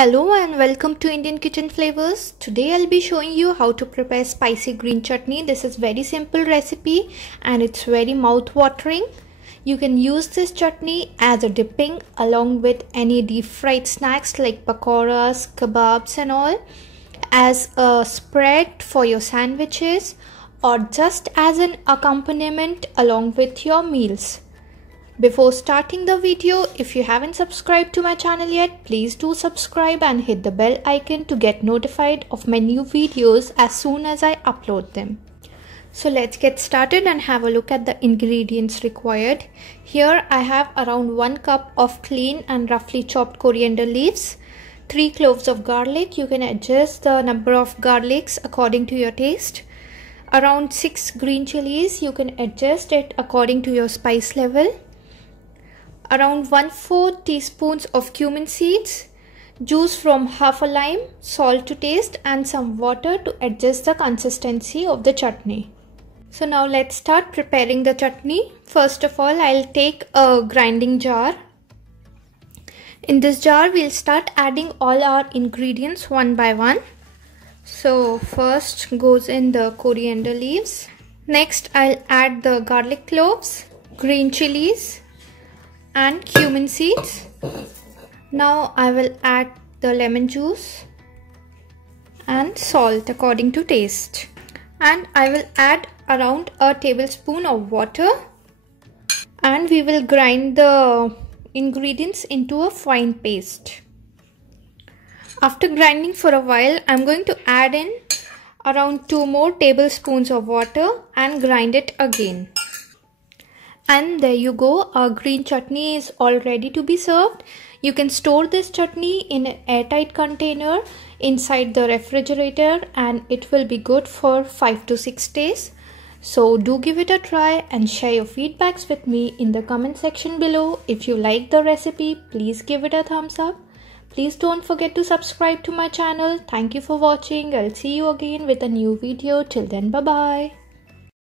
Hello and welcome to Indian Kitchen Flavors. Today I'll be showing you how to prepare spicy green chutney. This is very simple recipe and it's very mouth-watering. You can use this chutney as a dipping along with any deep fried snacks like pakoras, kebabs and all, as a spread for your sandwiches or just as an accompaniment along with your meals. Before starting the video, if you haven't subscribed to my channel yet, please do subscribe and hit the bell icon to get notified of my new videos as soon as I upload them. So let's get started and have a look at the ingredients required. Here I have around 1 cup of clean and roughly chopped coriander leaves, 3 cloves of garlic. You can adjust the number of garlics according to your taste. Around 6 green chilies, you can adjust it according to your spice level. Around 1/4 teaspoons of cumin seeds, juice from half a lime, salt to taste and some water to adjust the consistency of the chutney. So now let's start preparing the chutney. First of all, I'll take a grinding jar. In this jar, we'll start adding all our ingredients one by one. So first goes in the coriander leaves. Next, I'll add the garlic cloves, green chilies and cumin seeds. Now I will add the lemon juice and salt according to taste, and I will add around a tablespoon of water, and we will grind the ingredients into a fine paste. After grinding for a while, I'm going to add in around 2 more tablespoons of water and grind it again. And there you go, our green chutney is all ready to be served. You can store this chutney in an airtight container inside the refrigerator and it will be good for 5 to 6 days. So do give it a try and share your feedbacks with me in the comment section below. If you like the recipe, please give it a thumbs up. Please don't forget to subscribe to my channel. Thank you for watching. I'll see you again with a new video. Till then, bye bye.